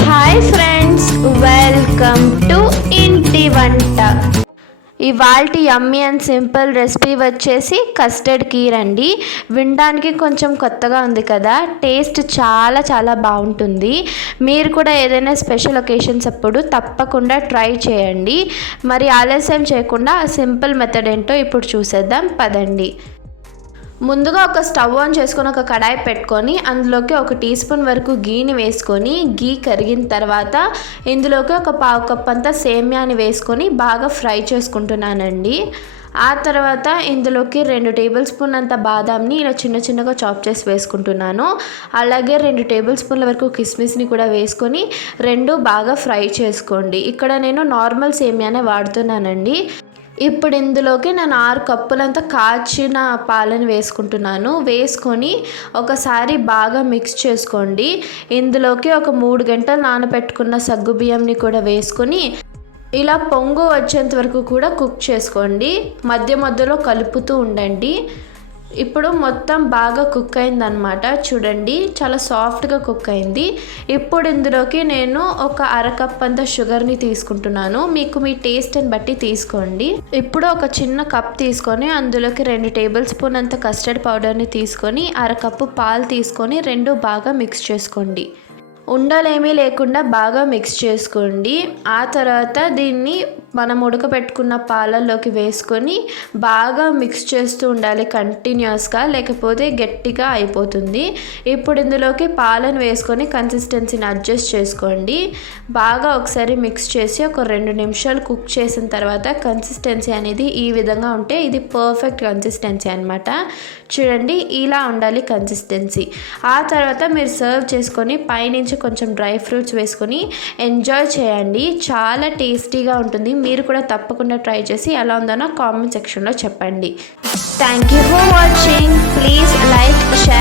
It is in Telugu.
హాయ్ ఫ్రెండ్స్, వెల్కమ్ టు ఇంటి వంట. ఇవాల్టి యమ్మీ అండ్ సింపుల్ రెసిపీ వచ్చేసి కస్టర్డ్ కీర్ అండి. వినడానికి కొంచెం కొత్తగా ఉంది కదా, టేస్ట్ చాలా చాలా బాగుంటుంది. మీరు కూడా ఏదైనా స్పెషల్ ఒకేషన్స్ అప్పుడు తప్పకుండా ట్రై చేయండి. మరి ఆలస్యం చేయకుండా ఆ సింపుల్ మెథడ్ ఏంటో ఇప్పుడు చూసేద్దాం పదండి. ముందుగా ఒక స్టవ్ ఆన్ చేసుకొని ఒక కడాయి పెట్టుకొని అందులోకి 1 టీ స్పూన్ వరకు గీని వేసుకొని గీ కరిగిన తర్వాత ఇందులోకి ఒక పావు కప్ అంతా సేమ్యాని వేసుకొని బాగా ఫ్రై చేసుకుంటున్నానండి. ఆ తర్వాత ఇందులోకి 2 టేబుల్ స్పూన్ అంత బాదాంని ఇలా చిన్న చిన్నగా చాప్ చేసి వేసుకుంటున్నాను. అలాగే 2 టేబుల్ స్పూన్ల వరకు కిస్మిస్ని కూడా వేసుకొని 2 బాగా ఫ్రై చేసుకోండి. ఇక్కడ నేను నార్మల్ సేమ్యానే వాడుతున్నానండి. ఇప్పుడు ఇందులోకి నేను 6 కప్పులంతా కాచిన పాలను వేసుకుంటున్నాను. వేసుకొని ఒకసారి బాగా మిక్స్ చేసుకోండి. ఇందులోకి ఒక 3 గంటలు నానబెట్టుకున్న సగ్గుబియ్యంని కూడా వేసుకొని ఇలా పొంగు వచ్చేంత వరకు కూడా కుక్ చేసుకోండి. మధ్య మధ్యలో కలుపుతూ ఉండండి. ఇప్పుడు మొత్తం బాగా కుక్ అయిందనమాట. చూడండి, చాలా సాఫ్ట్గా కుక్ అయింది. ఇప్పుడు ఇందులోకి నేను ఒక 1/2 కప్ అంత షుగర్ని తీసుకుంటున్నాను. మీకు మీ టేస్ట్ని బట్టి తీసుకోండి. ఇప్పుడు ఒక చిన్న కప్ తీసుకొని అందులోకి 2 టేబుల్ స్పూన్ అంత కస్టర్డ్ పౌడర్ని తీసుకొని 1/2 కప్పు పాలు తీసుకొని 2 బాగా మిక్స్ చేసుకోండి. ఉండలేమీ లేకుండా బాగా మిక్స్ చేసుకోండి. ఆ తర్వాత దీన్ని మనం ఉడకబెట్టుకున్న పాలల్లోకి వేసుకొని బాగా మిక్స్ చేస్తూ ఉండాలి కంటిన్యూస్గా, లేకపోతే గట్టిగా అయిపోతుంది. ఇప్పుడు ఇందులోకి పాలను వేసుకొని కన్సిస్టెన్సీని అడ్జస్ట్ చేసుకోండి. బాగా ఒకసారి మిక్స్ చేసి ఒక 2 నిమిషాలు కుక్ చేసిన తర్వాత కన్సిస్టెన్సీ అనేది ఈ విధంగా ఉంటే ఇది పర్ఫెక్ట్ కన్సిస్టెన్సీ అనమాట. చూడండి, ఇలా ఉండాలి కన్సిస్టెన్సీ. ఆ తర్వాత మీరు సర్వ్ చేసుకొని పైనుంచి కొంచెం డ్రై ఫ్రూట్స్ వేసుకొని ఎంజాయ్ చేయండి. చాలా టేస్టీగా ఉంటుంది. మీరు కూడా తప్పకుండా ట్రై చేసి ఎలా ఉందో నా కామెంట్ సెక్షన్లో చెప్పండి. Thank you for watching. Please like, share.